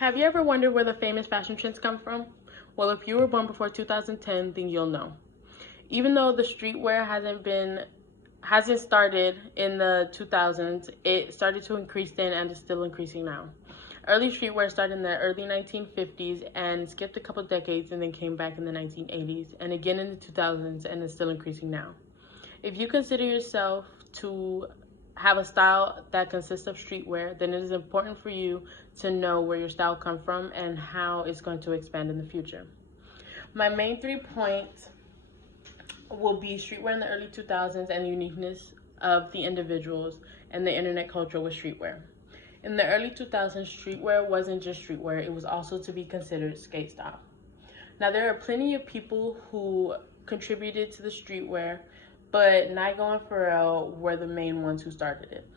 Have you ever wondered where the famous fashion trends come from? Well, if you were born before 2010, then you'll know. Even though the streetwear hasn't started in the 2000s, it started to increase then and is still increasing now. Early streetwear started in the early 1950s and skipped a couple decades and then came back in the 1980s and again in the 2000s and is still increasing now. If you consider yourself to have a style that consists of streetwear, then it is important for you to know where your style comes from and how it's going to expand in the future. My main 3 points will be streetwear in the early 2000s and the uniqueness of the individuals and the internet culture with streetwear. In the early 2000s, streetwear wasn't just streetwear, it was also to be considered skate style. Now, there are plenty of people who contributed to the streetwear, but Nigo and Pharrell were the main ones who started it.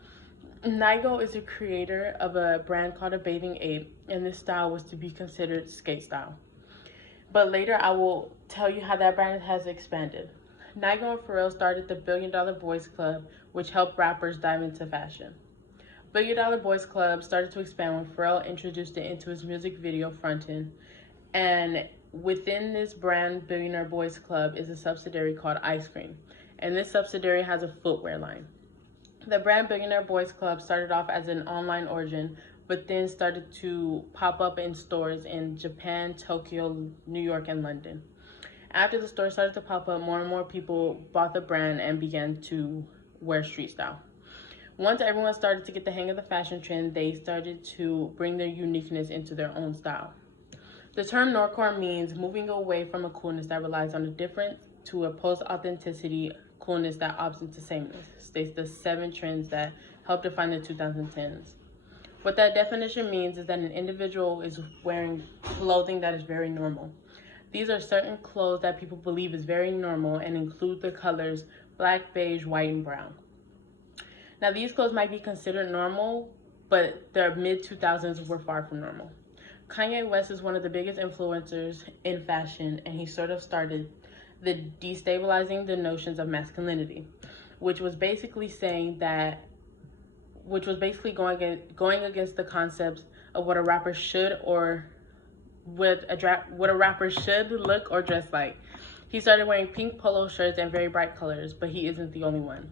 Nigo is a creator of a brand called A Bathing Ape, and this style was to be considered skate style. But later I will tell you how that brand has expanded. Nigo and Pharrell started the Billion Dollar Boys Club, which helped rappers dive into fashion. Billion Dollar Boys Club started to expand when Pharrell introduced it into his music video Frontin', and within this brand, Billionaire Boys Club, is a subsidiary called Ice Cream, and this subsidiary has a footwear line. The brand Billionaire Boys Club started off as an online origin, but then started to pop up in stores in Japan, Tokyo, New York, and London. After the store started to pop up, more and more people bought the brand and began to wear street style. Once everyone started to get the hang of the fashion trend, they started to bring their uniqueness into their own style. The term Nordcore means moving away from a coolness that relies on a difference to a post-authenticity coolness that opts into sameness, states the 7 trends that help define the 2010s. What that definition means is that an individual is wearing clothing that is very normal. These are certain clothes that people believe is very normal and include the colors black, beige, white, and brown. Now, these clothes might be considered normal, but the mid-2000s were far from normal. Kanye West is one of the biggest influencers in fashion, and he sort of started the destabilizing the notions of masculinity, which was basically going against the concepts of what a rapper should or what a rapper should look or dress like. He started wearing pink polo shirts and very bright colors, but he isn't the only one.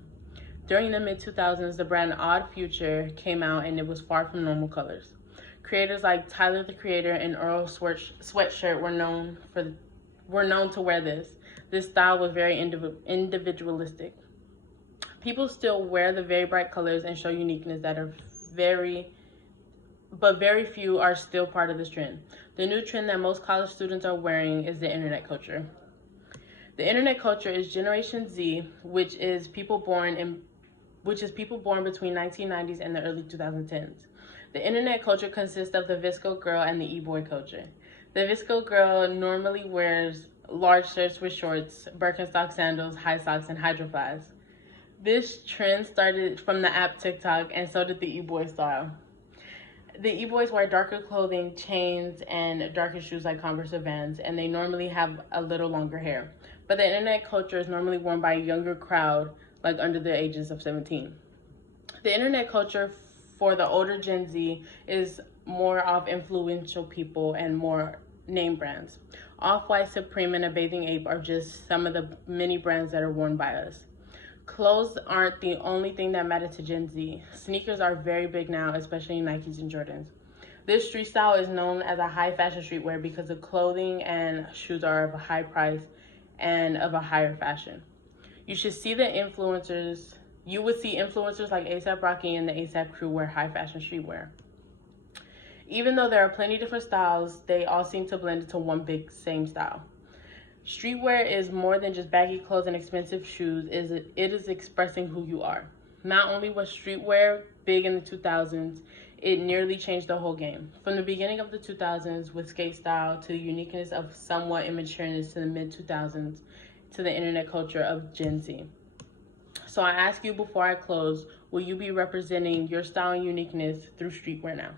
During the mid-2000s, the brand Odd Future came out, and it was far from normal colors. Creators like Tyler the Creator and Earl Sweatshirt were known to wear this. This style was very individualistic. People still wear the very bright colors and show uniqueness that are very few are still part of this trend. The new trend that most college students are wearing is the internet culture. The internet culture is Generation Z, which is people born between 1990s and the early 2010s. The internet culture consists of the VSCO girl and the e-boy culture. The VSCO girl normally wears large shirts with shorts, Birkenstock sandals, high socks, and hydro flasks. This trend started from the app TikTok, and so did the e-boy style. The e-boys wear darker clothing, chains, and darker shoes like Converse or Vans, and they normally have a little longer hair. But the internet culture is normally worn by a younger crowd, like under the ages of 17. The internet culture for the older Gen Z is more of influential people and more name brands. Off-White, Supreme, and A Bathing Ape are just some of the many brands that are worn by us. Clothes aren't the only thing that matter to Gen Z. Sneakers are very big now, especially Nikes and Jordans. This street style is known as a high fashion streetwear because the clothing and shoes are of a high price and of a higher fashion. You would see influencers like A$AP Rocky and the A$AP Crew wear high fashion streetwear. Even though there are plenty of different styles, they all seem to blend into one big same style. Streetwear is more than just baggy clothes and expensive shoes. It is expressing who you are. Not only was streetwear big in the 2000s, it nearly changed the whole game. From the beginning of the 2000s with skate style to the uniqueness of somewhat immatureness to the mid-2000s to the internet culture of Gen Z. So I ask you before I close, will you be representing your style and uniqueness through streetwear now?